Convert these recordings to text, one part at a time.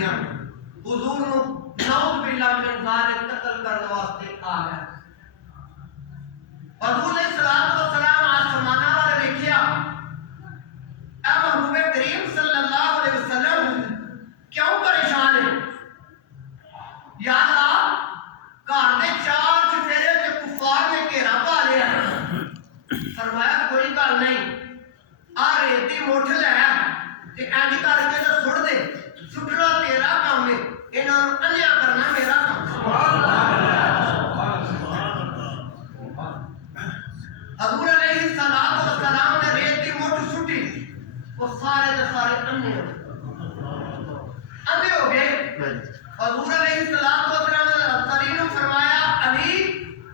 گئیاں حضور نو نعوذ باللہ من ذالک قتل کرنے واسطے آ گئے حضور علیہ الصلوۃ والسلام آسماناں والے ویکھیا اے محبوب کریم صلی اللہ علیہ وسلم کیوں پریشان ہے یا اللہ گھر دے چار چفیرے تے کفار نے گھیرا پا لیا فرمایا کوئی گل نہیں آ ریت دی مٹھ لے تے اینج کر کے تے سٹ دے سٹنا تیرا کام ہے انہاں نوں انیا کرنا میرا کام سبحان حضور علیہ الصلوۃ والسلام نے ریت دی مٹھ سٹی وہ سارے دے سارے اندھے ہو گئے حضور علیہ الصلوۃ والسلام نے علی نے فرمایا علی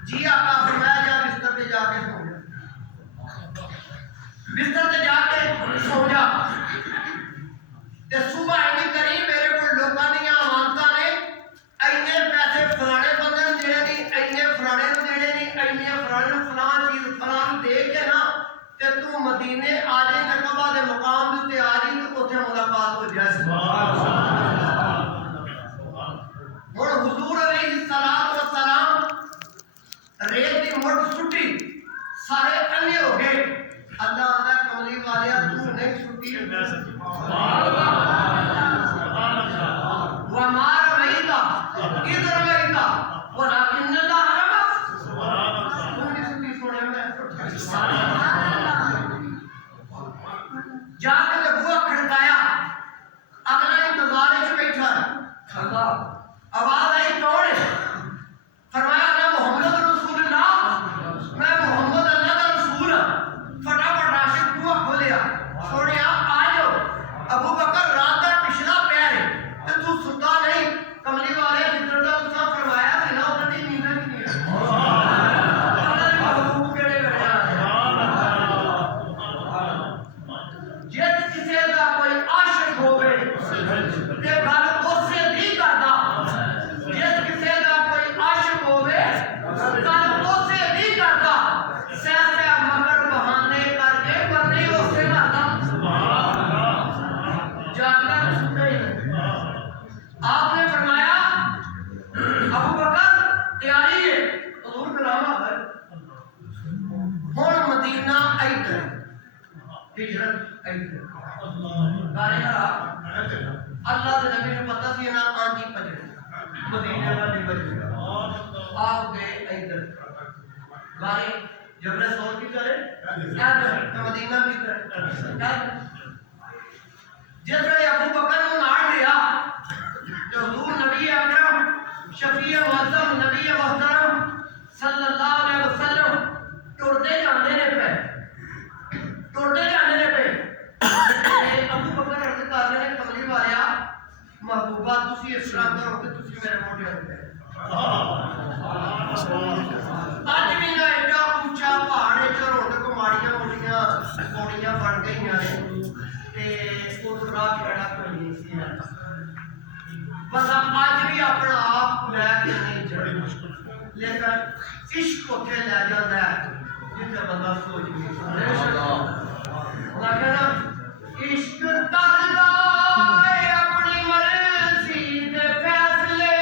جی آقا فرمایا جا بستر پہ جا کے سو جا بستر پہ جا کے سو جا تے صبح اینی کری میرے کو لوکاں دی امانتاں نے اینے پیسے فلانے بندے نوں دینے نہیں اینے فلانے نوں دینے نہیں اینے فلانے نوں فلاں چیز فلاں دے کے نا تے تو مدینے آ جائیں تے کعبہ دے مقام تے آ جائیں تے اوتھے ملاقات ہو جائے سبحان اللہ اور حضور علیہ الصلوۃ والسلام ریت دی مٹھ سٹی سارے انے ہو گئے اللہ دا کملی والیا تو نہیں سٹی سبحان اللہ وما رميت إذ رميت ولكن الله رمى سبحان اللہ جا کے بوا کھڑکایا اگلا انتظار وچ بیٹھا ہے آواز آئی کون ہے فرمایا میں محمد رسول اللہ میں محمد اللہ کا رسول فٹافٹ راشد بوا کھولیا چھوڑیا آ جاؤ ابو بکر رات کا پچھلا پیر ہے تے تو ستا نہیں کملی والے جدھر دا تساں فرمایا تے نہ اودر دی نیند نہیں ہے جس کسی دا کوئی عاشق ہوے تے گل اسے نہیں کردا جس کسی دا کوئی عاشق ہوے گل اسے نہیں کردا سیاسے مگر بہانے کر کے کرنے اسے کردا جاگا ستے آپ نے فرمایا ابو بکر تیاری ہے حضور کلام آتا ہے ہن مدینہ ادھر ہجرت ادھر گارے ہرا اللہ دے نبی نوں پتہ سی انہاں آندھی پجڑ مدینے والی بجڑ آپ گئے ادھر گارے جبل سور کی کرے ادھر مدینہ کی کرے جس ویلے ابو بکر نوں نال لیا تے حضور نبی اکرم شفیع معظم نبی محترم صلی اللہ علیہ وسلم ٹردے جاندے نے پے ابو بکر عرض کر رہے ہیں کملی والیا محبوبہ تسی اس طرح کرو کہ تسی میرے موڈے ہوتے اج بھی نہ ایڈا اونچا پہاڑ چ روڈ کو ماڑیاں موڑیاں پوڑیاں بن گئیاں نے تے اس راہ کھڑا کوئی نہیں سی بندہ اج بھی اپنا آپ لے کے نہیں چڑھے لیکن عشق اتنے لے جاتا ہے جتنے بندہ سوچ نہیں سکتا لیکن عشق کردا ہے اپنی مرضی دے فیصلے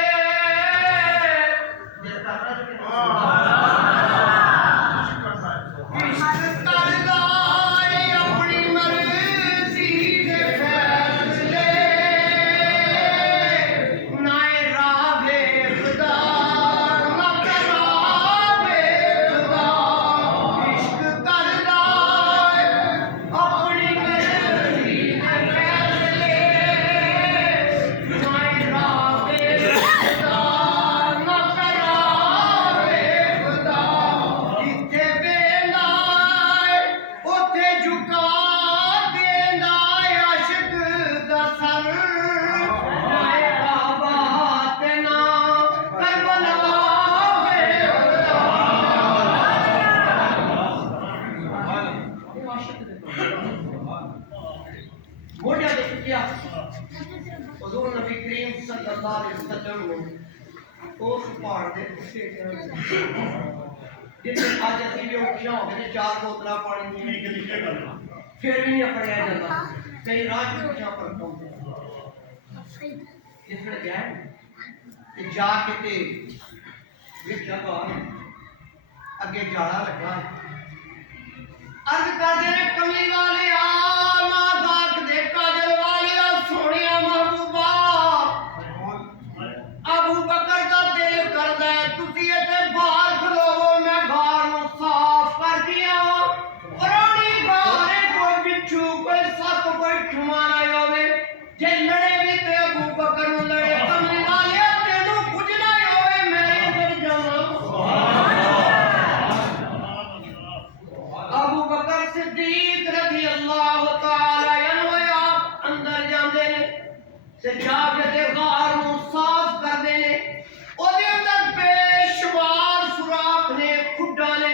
دیتا عشق کردا ہے اپنی مرضی دے فیصلے نہ راہ خدا نہ راہ خدا عشق کردا ہے اپنی مرضی دے فیصلے نہ راہ خدا نہ راہ خدا جتھے ویندا ہے اوتھے جھکا دیندا ہے عاشق دا سر نہ کعبہ تے نہ کربلا وے موڈیا دیکھ کیا حضور نبی کریم صلی اللہ علیہ وسلم نے اس پہاڑ دے اٹھے جتنے اج اسی بھی اٹھیاں ہو گئے چار بوتلاں پانی دیا پھر بھی نہیں اپڑیا جاتا کئی راہ پیچھا پر پہنچے جس میں گئے تے جا کے تے ویکھیا گھر اگے جاڑا لگا عرض کردے نے کملی والے ماں باپ دے کاجل والے سونیا محبوبہ ابو بکر دا دل کردا ہے تسی ایتھے باہر کھلوو میں گھر نوں صاف کر دیا پرانی گھر کوئی بچھو کوئی سپ کوئی ٹھواں نہ ہوے جے لڑے بھی تے ابو بکر نوں لڑے کملی والے تینوں کچھ نہ ہوے میں ادھر جاواں ابو بکر صدیق رضی اللہ تعالی عنہ آپ اندر جاندے نے تے جا کے تے غار نوں صاف کردے نے او دے اندر بے شمار سوراخ نے کھڈاں نے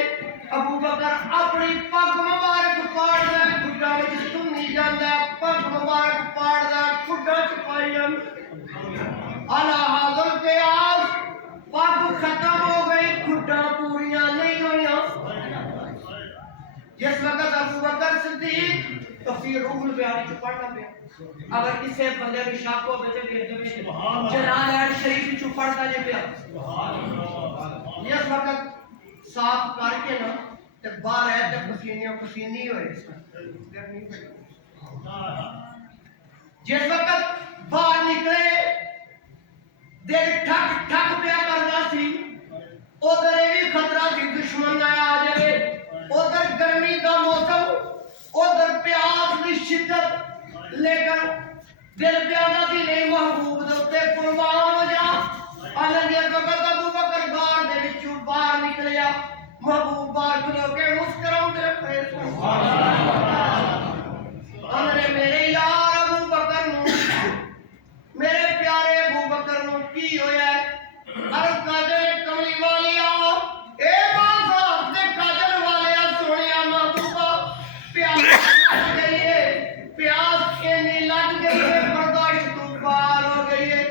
ابو بکر اپنی پگ مبارک پاڑدا ہے کھڈاں وچ سنی جاندا ہے پگ مبارک پاڑدا ہے کھڈاں چ پائی جاندا الا حاضر قیاس پگ ختم ہو گئی کھڈاں پوریاں نہیں ہویاں جس وقت ابو بکر صدیق تفسیر روح البیان چ پڑھنا پیا اگر کسی بندے نوں شک ہوے تے وچ جلال شریف چ پڑھدا جے پیا اس وقت صاف کر کے نا تے باہر ہے تے پسینے پسینی ہوئے جس وقت باہر نکلے دل ٹھک ٹھک پیا کرنا سی ادھر یہ بھی خطرہ سی دشمن نہ آ جائے ادھر گرمی کا موسم ادھر پیاس کی شدت لیکن دل پیارا سی نہیں محبوب دے قربان ہو جا اللہ یہ وقت ابو بکر غار دے وچوں باہر نکلیا محبوب باہر کھلو کے مسکراؤندے پئے سبحان اللہ میرے یار ابو بکر نوں میرے پیارے ابو بکر نوں کی ہویا ہے عرض کردے کملی والیا اے ماں صاحب دے کاجل والیا سونیا محبوبہ پیاس لگ گئی ہے پیاس اینی لگ گئی ہے برداشت تو باہر ہو گئی ہے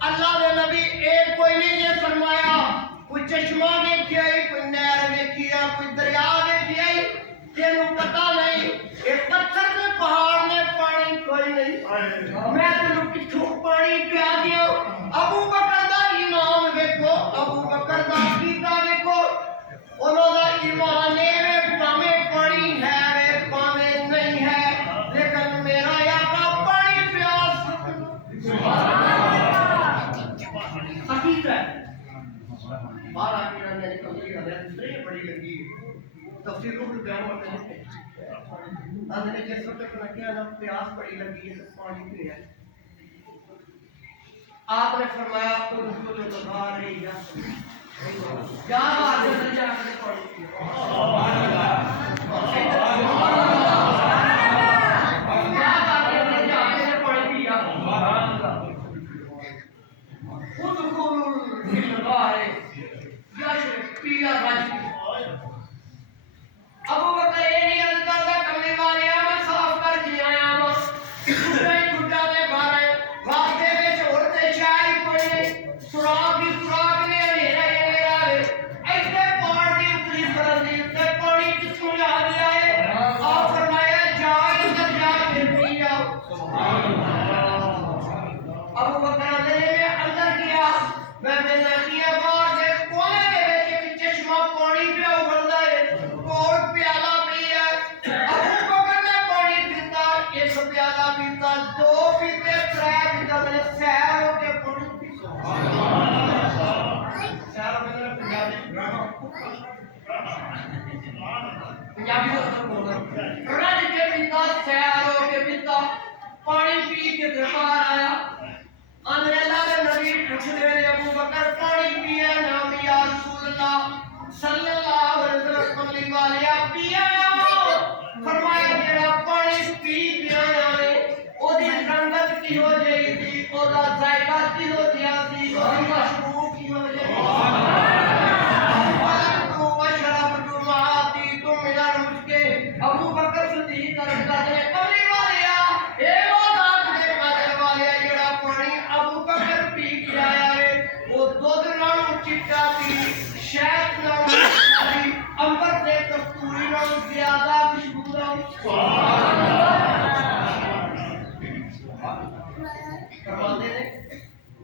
اللہ دے نبی اے کوئی نہیں نے فرمایا کوئی چشمہ ویکھیا کوئی نہر ویکھیا کوئی دریا ویکھیا تینوں پتہ نہیں اے پتھر دے پہاڑ نے پانی کوئی نہیں میں تینوں کتھوں پانی پیا دیا ابو بکر دا ایمان ویکھو ابو بکر دا عقیدہ ویکھو انہاں دا ایمان اے پاویں پانی ہے وے پاویں نہیں ہے لیکن میرا آقا پانی پیاس سبحان اللہ عقیدہ بار عقیدہ نے کملی ہے بڑی لگی تفسیر روح البیان میں نے جس وقت میں کیا نا پیاس بڑی لگی ہے پانی پیا ہے آپ نے فرمایا آپ کو رسول اللہ رہی جا آگے نہ جا کے پڑھی خود پیا ابو بکر یہ نہیں عرض کرتا کملی والے میں صاف کر کے آیا ہوں گھٹا دے باہر واسطے وچ عورتیں شاہی کوئی سوراخ ہی سوراخ نے اندھیرا ہے ایسے پہاڑ دی اتری فرندی تے پانی کتوں جا گیا ہے آپ فرمایا جا ادھر جا کے پی آؤ سبحان اللہ ابو بکر نے اندر گیا میں نشیا باہر دے کونے دے وچ ایک چشمہ پانی پیا ابلدا ہے اور پیالہ پیا ابو بکر نے پانی پیتا ایک پیالہ پیتا دو پیتے ترے پیتا میں سیر ہو کے پانی پی سبحان اللہ سیر میں پنجابی میں بول رہا رج کے پیتا سیر ہو کے پیتا پانی پی کے باہر آیا اللہ کے نبی پوچھتے ہیں ابو بکر پانی پیا نام یا رسول اللہ صلی اللہ علیہ وسلم کملی والیا پیا فرمایا جڑا پانی پی پیا جائے او دی رنگت کی ہو جائے گی او دا ذائقہ کی ہو جائے گی او دی خوشبو کی ہو جائے گی ابو بکر صدیق رضی اللہ کملی والیا اے ذات دے قادر والیا جڑا پانی ابو بکر پی کے آیا ہے وہ دودھ نالوں چٹا سی شہد نالوں چٹا سی امبر دے کستوری نالوں زیادہ خوشبودار فرماتے ہیں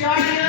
40